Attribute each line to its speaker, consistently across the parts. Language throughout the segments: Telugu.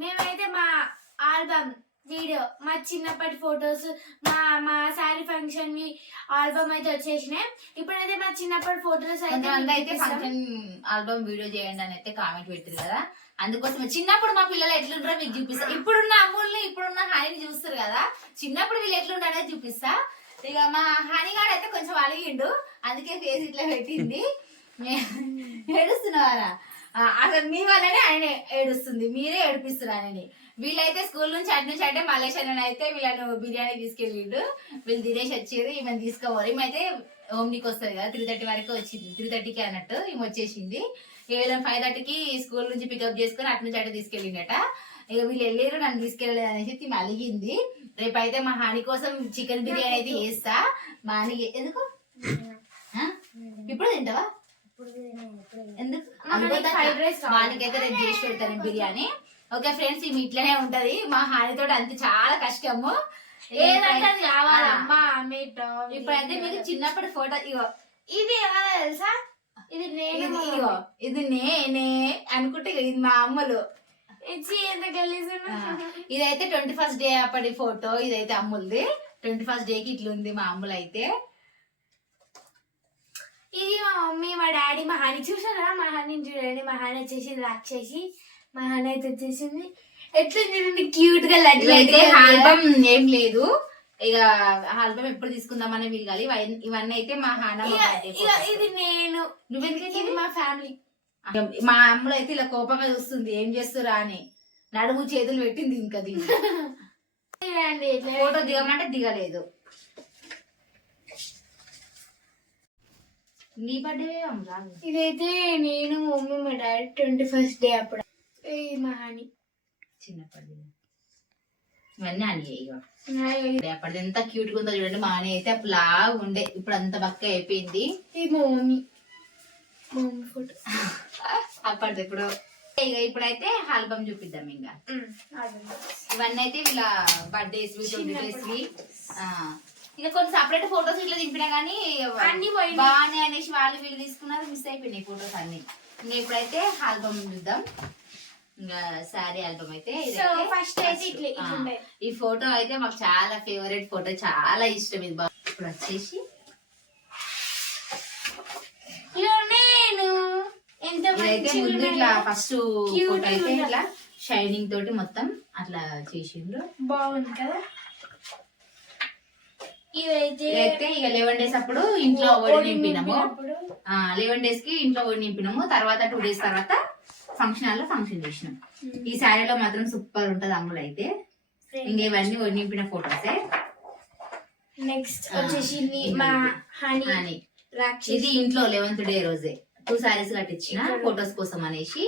Speaker 1: మేమైతే మా ఆల్బమ్ వీడియో మా చిన్నప్పటి ఫొటోస్ మా మా శారీ ఫంక్షన్ని ఆల్బమ్ అయితే వచ్చేసినాయి. ఇప్పుడైతే మా చిన్నప్పటి ఫొటోస్ అయితే.
Speaker 2: ఫంక్షన్ ఆల్బమ్ వీడియో చేయండి అని అయితే కామెంట్ పెట్టారు కదా. అందుకోసం చిన్నప్పుడు మా పిల్లలు ఎట్లుంటారో మీకు చూపిస్తా. ఇప్పుడున్న అమ్ముల్ని ఇప్పుడున్న హానిని చూస్తారు కదా. చిన్నప్పుడు వీళ్ళు ఎట్లుంటారో చూపిస్తా. ఇక మా హానిగాడు అయితే కొంచెం అలిగిండు. అందుకే ఫేస్ ఇట్లా పెట్టింది. ఏడుస్తున్నావారా? అసలు మీ వల్లనే ఆయన ఏడుస్తుంది. మీరే ఏడిపిస్తారు ఆయనని. వీళ్ళైతే స్కూల్ నుంచి అటు నుంచి అంటే మలేషియా అయితే వీళ్ళను బిర్యానీ తీసుకెళ్ళిండు. వీళ్ళు తినేసి వచ్చారు. ఈమెను తీసుకోవాలి ఈమె ఓమ్నికి వస్తుంది కదా త్రీ థర్టీ వరకు వచ్చింది. త్రీ థర్టీకి అన్నట్టు ఈమె వచ్చేసింది. ఏదైనా ఫైవ్ థర్టీకి స్కూల్ నుంచి పికప్ చేసుకుని అటు నుంచి అటు తీసుకెళ్ళిండట. ఇక వీళ్ళు వెళ్ళారు నన్ను తీసుకెళ్ళలేదు అనేసి ఈమె అలిగింది. రేపు అయితే మా హాని కోసం చికెన్ బిర్యానీ అయితే చేస్తా. మా హాని ఎందుకు? ఇప్పుడు తింటావా? ఎందుకు? వానికైతే రేపు చేసి పెడతాను బిర్యానీ. ఓకే ఫ్రెండ్స్ ఈమె ఇట్లనే ఉంటది. మా హానితో అంత చాలా కష్టము.
Speaker 1: ఏదంటే
Speaker 2: ఇప్పుడైతే మీకు చిన్నప్పటి ఫోటో ఇగో.
Speaker 1: ఇది ఎవరో తెలుసా? ఇది నేను
Speaker 2: ఇగో. ఇది నేనే అనుకుంటే ఇది మా అమ్మలు. ఇదైతే ట్వంటీ ఫస్ట్ డే అప్పటి ఫోటో. ఇదైతే అమ్ములది. ట్వంటీ ఫస్ట్ డే కి ఇట్లా ఉంది మా అమ్ములు అయితే
Speaker 1: ఇది మా మమ్మీ మా డాడీ మా హాని చూసారా? మా హాని చూడండి. మా హాని వచ్చేసింది రాక్షసి మా హాని అయితే వచ్చేసింది. ఎట్లా చూడండి? క్యూట్గా లడ్డు కదా.
Speaker 2: ఆల్బమ్ ఏం లేదు. ఇక ఆల్బమ్ ఎప్పుడు తీసుకుందామని వీలు ఇవన్నీ ఇవన్నీ అయితే మా హాన
Speaker 1: ఇది నేను.
Speaker 2: నువ్వెందుకు
Speaker 1: ఇది మా ఫ్యామిలీ.
Speaker 2: మా అమ్మలు అయితే ఇలా కోపంగా చూస్తుంది. ఏం చేస్తురా అని. నడుము చేతులు పెట్టింది ఇంకా దీన్ని. ఫోటో దిగమంటే దిగలేదు. నీ బర్త్డే
Speaker 1: ఇదైతే నేను మమ్మీ మా డాడీ ట్వంటీ ఫస్ట్ డే అప్పుడు. ఇది మా హాని.
Speaker 2: చిన్నప్పటి ఇవన్నీ అని అప్పటిది ఎంత క్యూట్గా ఉందో చూడండి. మా అని అయితే అప్పుడు లాగా ఉండే. ఇప్పుడు అంత బక్క అయిపోయింది.
Speaker 1: మా మమ్మీ. మా మమ్మీ ఫోటో.
Speaker 2: అప్పటిది ఇప్పుడు ఇక ఇప్పుడైతే ఆల్బమ్ చూపిద్దాం ఇంకా ఇవన్నీ అయితే వీళ్ళ బర్త్డేస్ ట్వంటీ డేస్ ఇక కొన్ని సపరేట్ ఫొటోస్ ఇట్లా దింపినా కానీ
Speaker 1: అన్ని.
Speaker 2: బాగానే అనేసి వాళ్ళు వీళ్ళు తీసుకున్నారు మిస్ అయిపోయినాయి ఫొటోస్ అన్ని. ఇప్పుడైతే ఆల్బమ్ చూద్దాం. ఇంకా శారీ ఆల్బమ్ అయితే
Speaker 1: ఫస్ట్ అయితే
Speaker 2: ఈ ఫోటో అయితే మాకు చాలా ఫేవరెట్ ఫోటో చాలా ఇష్టం ఇది. బాగా ఇప్పుడు వచ్చేసి. ముందు ఇట్లా. ఫస్ట్ ఫోటో అయితే ఇట్లా షైనింగ్ తోటి మొత్తం అట్లా చేసిండ్రు.
Speaker 1: బాగుంది కదా? ఇదైతే
Speaker 2: ఇక లెవెన్ డేస్ అప్పుడు ఇంట్లో
Speaker 1: ఓడి
Speaker 2: నింపినాము. లెవెన్ డేస్కి ఇంట్లో ఒడి నింపినాము. తర్వాత టూ డేస్ తర్వాత ఫంక్షన్ హాల్లో ఫంక్షన్ చేసినాం. ఈ శారీలో మాత్రం సూపర్ ఉంటది అమ్ములు అయితే. ఇంక ఇవన్నీ ఒడి నింపిన ఫొటోసే
Speaker 1: నెక్స్ట్ వచ్చేసి మా. హనీ
Speaker 2: ఇది ఇంట్లో లెవెన్త్ డే రోజే. టూ శారీస్ కట్టించిన ఫొటోస్ కోసం అనేసి.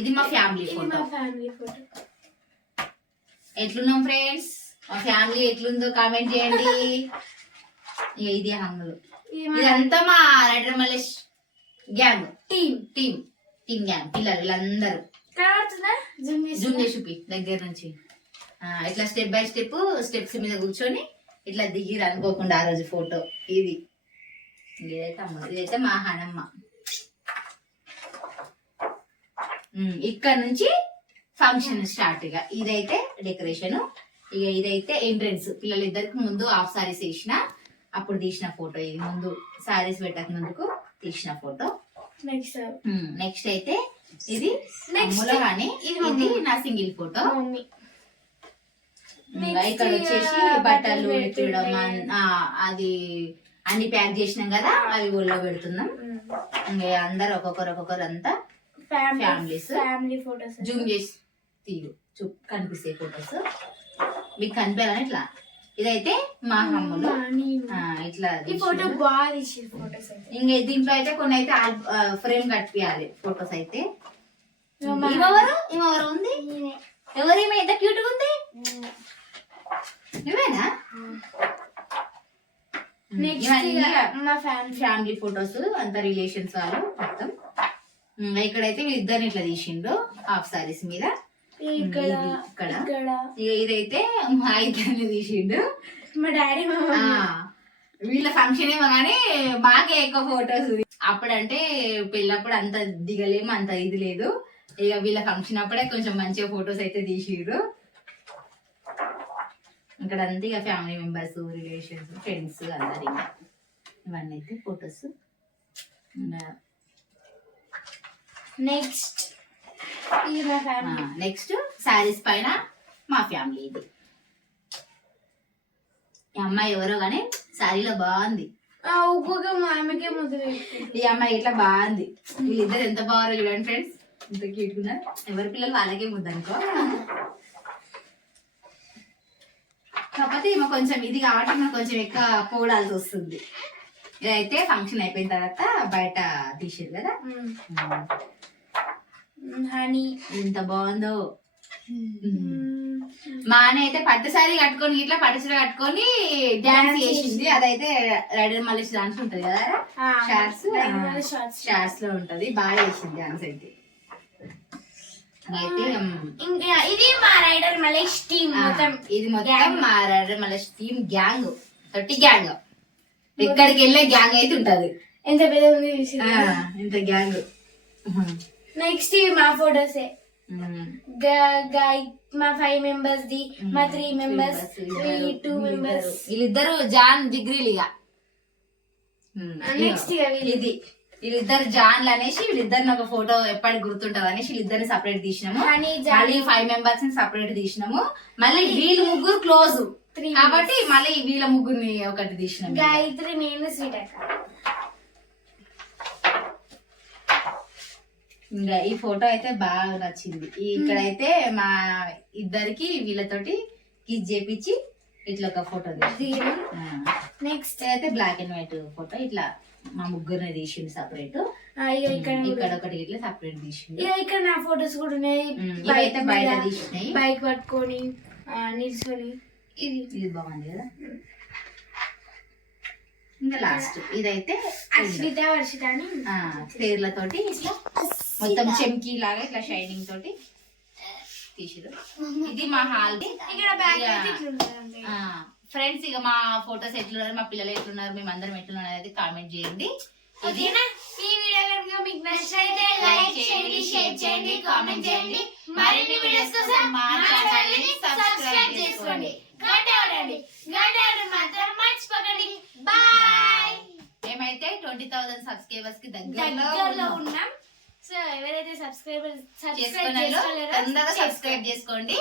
Speaker 2: ఇది మా ఫ్యామిలీ
Speaker 1: ఇది
Speaker 2: ఫోటో
Speaker 1: మా ఫ్యామిలీ ఫోటో
Speaker 2: ఎట్లున్నాం ఫ్రెండ్స్? మా ఫ్యామిలీ ఎట్లుందో కామెంట్ చేయండి. ఇది హంగులు. ఇదంతా మా rider Mallesh gang.
Speaker 1: Team.
Speaker 2: Team. Team gang. పిల్లలు వీళ్ళందరూ.
Speaker 1: జూమ్
Speaker 2: చేసి. దగ్గర నుంచి. ఇట్లా స్టెప్ బై స్టెప్ స్టెప్స్ మీద కూర్చొని ఇట్లా దిగిరు అనుకోకుండా ఆ రోజు ఫోటో. ఇది. ఇదైతే అమ్మ ఇదైతే మా హనమ్మ. ఇక్కడ నుంచి ఫంక్షన్ స్టార్ట్ ఇక. ఇదైతే డెకరేషన్ ఇక ఇదైతే ఎంట్రన్స్ పిల్లలిద్దరికి ముందు హాఫ్ సారీస్ వేసిన అప్పుడు తీసిన ఫోటో ఇది ముందు సారీస్ పెట్టక ముందుకు తీసిన ఫోటో
Speaker 1: నెక్స్ట్
Speaker 2: నెక్స్ట్ అయితే ఇది కానీ
Speaker 1: ఇది.
Speaker 2: నా సింగిల్ ఫోటో
Speaker 1: Next
Speaker 2: ఇక్కడ వచ్చేసి
Speaker 1: ఇక
Speaker 2: బట్టలు. ఆ, అది అన్ని ప్యాక్ చేసినాం కదా అవి ఊళ్ళో పెడుతున్నాం. ఇంకా అందరు ఒక్కొక్కరు ఒక్కొక్కరు అంతా
Speaker 1: family
Speaker 2: Families.
Speaker 1: Family photos
Speaker 2: zoom చేసి తీరు చూ కనిపిస్తాయి ఫొటోస్ మీకు కనిపించాలని ఇట్లా. ఇదైతే మా అమ్ములు ఇట్లా
Speaker 1: ఈ ఫోటో. బాగా ఫోటోస్
Speaker 2: ఇంకా దీంట్లో అయితే కొన్ని అయితే ఫ్రేమ్ కట్టియాలి ఫొటోస్ అయితే. ఇవెవరు ఇవెవరు ఉంది. ఎవరు ఈమె? ఎంత క్యూట్గా ఉంది? ఇవన్నీ
Speaker 1: మా ఫ్యామిలీ
Speaker 2: ఫొటోస్ అంత రిలేషన్స్ వాళ్ళు మొత్తం. ఇక్కడైతే వీళ్ళిద్దరిని ఇట్లా తీసిండు హాఫ్ సారీస్ మీద.
Speaker 1: ఇక్కడ
Speaker 2: ఇక ఇదైతే మా ఇద్దరిని తీసిండు.
Speaker 1: మా డాడీ మా
Speaker 2: వీళ్ళ ఫంక్షన్ ఏమో కానీ మాకే ఎక్కువ ఫొటోస్ అప్పుడంటే పెళ్ళప్పుడు అంత దిగలేము అంత ఇది లేదు. ఇక వీళ్ళ ఫంక్షన్ అప్పుడే కొంచెం మంచిగా ఫొటోస్ అయితే తీసిర్రు ఇక్కడ అంతా ఇక ఫ్యామిలీ మెంబర్స్ రిలేషన్స్ ఫ్రెండ్స్ అందరు ఇవన్నీ అయితే ఫొటోస్.
Speaker 1: నెక్స్ట్
Speaker 2: నెక్స్ట్ శారీస్ పైన మా ఫ్యామిలీ ఇది. ఈ అమ్మాయి ఎవరో కానీ శారీలో బాగుంది ఈ అమ్మాయి ఇట్లా బాగుంది వీళ్ళిద్దరు ఎంత బాగున్నారు చూడండి ఫ్రెండ్స్ ఇంత క్యూట్ ఉన్నారు. ఎవరి పిల్లలు వాళ్ళకే ముద్దు అనుకో. కాకపోతే ఈమె కొంచెం ఇది కాబట్టి నాకు కొంచెం ఎక్కువ పోడాల్సి వస్తుంది. ఇదైతే ఫంక్షన్ అయిపోయిన తర్వాత బయట తీసేది కదా.
Speaker 1: హనీ
Speaker 2: ఎంత బాగుందో. మా అన్న అయితే పట్టు సారీ కట్టుకొని ఇట్లా పట్టు చీర కట్టుకొని డాన్స్ చేసింది. అదైతే రెడీ మళ్ళీ డాన్స్ ఉంటది కదా? షార్ట్స్ షార్ట్స్లో ఉంటది. బాగా చేసింది డాన్స్ అయితే. ఉమ్,
Speaker 1: ఇంకా ఇది మా రైడర్ మలేష్ టీమ్ మొత్తం
Speaker 2: ఇది మొత్తం. మా రెడీ మళ్ళీ టీమ్ గ్యాంగ్ తొట్టి గ్యాంగ్ ఎక్కడికి వెళ్ళే గ్యాంగ్ అయితే ఉంటది.
Speaker 1: ఎంత పెద్ద ఉంది
Speaker 2: ఇంత గ్యాంగ్
Speaker 1: నెక్స్ట్ ఇవి మా ఫోటోసే గాయ్ మా ఫైవ్ మెంబర్స్ ది మా త్రీ మెంబర్స్ టూ మెంబర్స్
Speaker 2: వీళ్ళిద్దరు. జాన్ డిగ్రీలు ఇక
Speaker 1: నెక్స్ట్ వీళ్ళు.
Speaker 2: ఇది. వీళ్ళిద్దరు జాన్లు అనేసి వీళ్ళిద్దరిని ఒక ఫోటో ఎప్పటికి గుర్తుంటది అనేసి వీళ్ళిద్దరిని సపరేట్ తీసినాము. మళ్ళీ ఫైవ్ మెంబర్స్ని సపరేట్ తీసినాము. మళ్ళీ వీళ్ళు ముగ్గురు క్లోజ్ కాబట్టి మళ్ళీ వీళ్ళ ముగ్గురిని ఒకటి తీసినాము.
Speaker 1: గాయత్రి నేను స్వీట్
Speaker 2: ఇంకా ఈ ఫోటో అయితే బాగా నచ్చింది. ఈ ఇక్కడైతే మా ఇద్దరికి వీళ్ళతోటి కిస్ చేపించి ఇట్లా ఒక ఫోటో
Speaker 1: నెక్స్ట్
Speaker 2: అయితే బ్లాక్ అండ్ వైట్ ఫోటో. ఇట్లా మా ముగ్గురిని తీసింది సపరేట్
Speaker 1: ఇక ఇక్కడ
Speaker 2: ఇక్కడ ఒకటి ఇట్లా సపరేట్ తీసింది
Speaker 1: ఇక ఇక్కడ నా ఫోటోస్ కూడా ఉన్నాయి.
Speaker 2: ఇవైతే బయట తీసినాయి.
Speaker 1: బైక్ పట్టుకొని నిల్చొని. ఇది
Speaker 2: ఇది బాగుంది కదా. ఇంకా లాస్ట్ ఇదైతే
Speaker 1: అశ్విత వర్షిత అని
Speaker 2: ఆ, తేర్లతోటి ఇట్లా మొత్తం చెంకీ లాగా ఇట్లా షైనింగ్ తోటి తీసిరు ఇది మా హాల్.
Speaker 1: ఇక్కడ.
Speaker 2: ఫ్రెండ్స్ ఇక మా ఫొటోస్ ఎట్లున్నారు మా పిల్లలు ఎట్లున్నారు మేము అందరం ఎట్లున్నారు అనేది కామెంట్ చేయండి. ఇది
Speaker 1: ఈ వీడియో కనుక మీకు నచ్చినైతే లైక్ చేయండి షేర్ చేయండి కామెంట్ చేయండి. మరిన్ని వీడియోస్ కోసం మా ఛానల్ని సబ్స్క్రైబ్ చేసుకోండి.
Speaker 2: సబ్స్క్రైబర్స్కి దగ్గరలో ఉన్నాం.
Speaker 1: సో ఎవరైతే సబ్స్క్రైబర్ సబ్స్క్రైబ్ చేసుకోలేరో
Speaker 2: తొందరగా సబ్స్క్రైబ్ చేసుకోండి